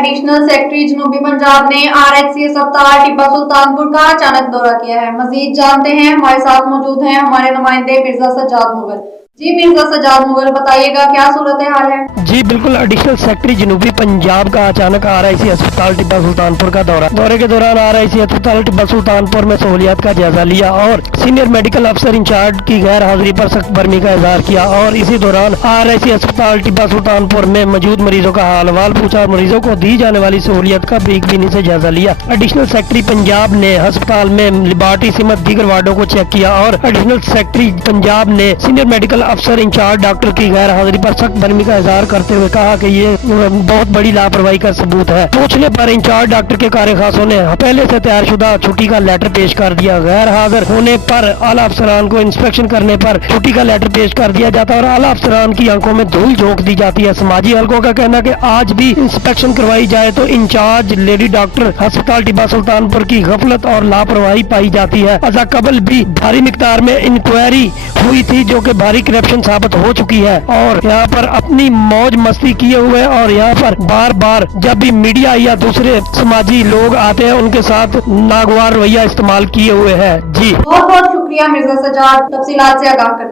Additional secretary जनूबी पंजाब ने RHC अस्पताल टिब्बा सुल्तानपुर का अचानक दौरा किया है। मजीद जानते हैं, हमारे साथ मौजूद हैं हमारे नुमाइंदे मिर्जा सज्जाद मुगल। जी मिर्जा सज्जाद मुगल, बताइएगा क्या सूरत हाल है। जी बिल्कुल, एडिशनल सेक्रेटरी जनूबी पंजाब का अचानक आरआईसी अस्पताल टिब्बा सुल्तानपुर का दौरे के दौरान आरआईसी अस्पताल टिब्बा सुल्तानपुर में सहूलियात का जायजा लिया और सीनियर मेडिकल अफसर इंचार्ज की गैर हाजिरी पर सख्त बर्मी का इजहार किया और इसी दौरान आरआईसी अस्पताल टिब्बा सुल्तानपुर में मौजूद मरीजों का हाल अहवाल पूछा और मरीजों को दी जाने वाली सहूलियत का बीनी से जायजा लिया। एडिशनल सेक्रेटरी पंजाब ने अस्पताल में लेबॉरेटरी समेत दीगर वार्डों को चेक किया और एडिशनल सेक्रेटरी पंजाब ने सीनियर मेडिकल अफसर इंचार्ज डॉक्टर की गैर हाजिरी पर सख्त बर्मी का इजहार करते हुए कहा कि ये बहुत बड़ी लापरवाही का सबूत है। पूछने पर इंचार्ज डॉक्टर के कार्यखासों ने पहले से तैयारशुदा छुट्टी का लेटर पेश कर दिया। गैर हाजिर होने पर आला अफसरान को इंस्पेक्शन करने पर छुट्टी का लेटर पेश कर दिया जाता है और आला अफसरान की आंखों में धूल झोंक दी जाती है। समाजी हलकों का कहना कि आज भी इंस्पेक्शन करवाई जाए तो इंचार्ज लेडी डॉक्टर अस्पताल टिब्बा सुल्तानपुर की गफलत और लापरवाही पाई जाती है। अजा कबल भी भारी मिकदार में इंक्वायरी हुई थी जो कि भारी करप्शन साबित हो चुकी है और यहाँ पर अपनी मौज मस्ती किए हुए और यहाँ पर बार बार जब भी मीडिया या दूसरे समाजी लोग आते हैं उनके साथ नागवार रवैया इस्तेमाल किए हुए हैं। जी बहुत बहुत शुक्रिया मिर्जा सज्जाद, तफसीलात से आगाह कर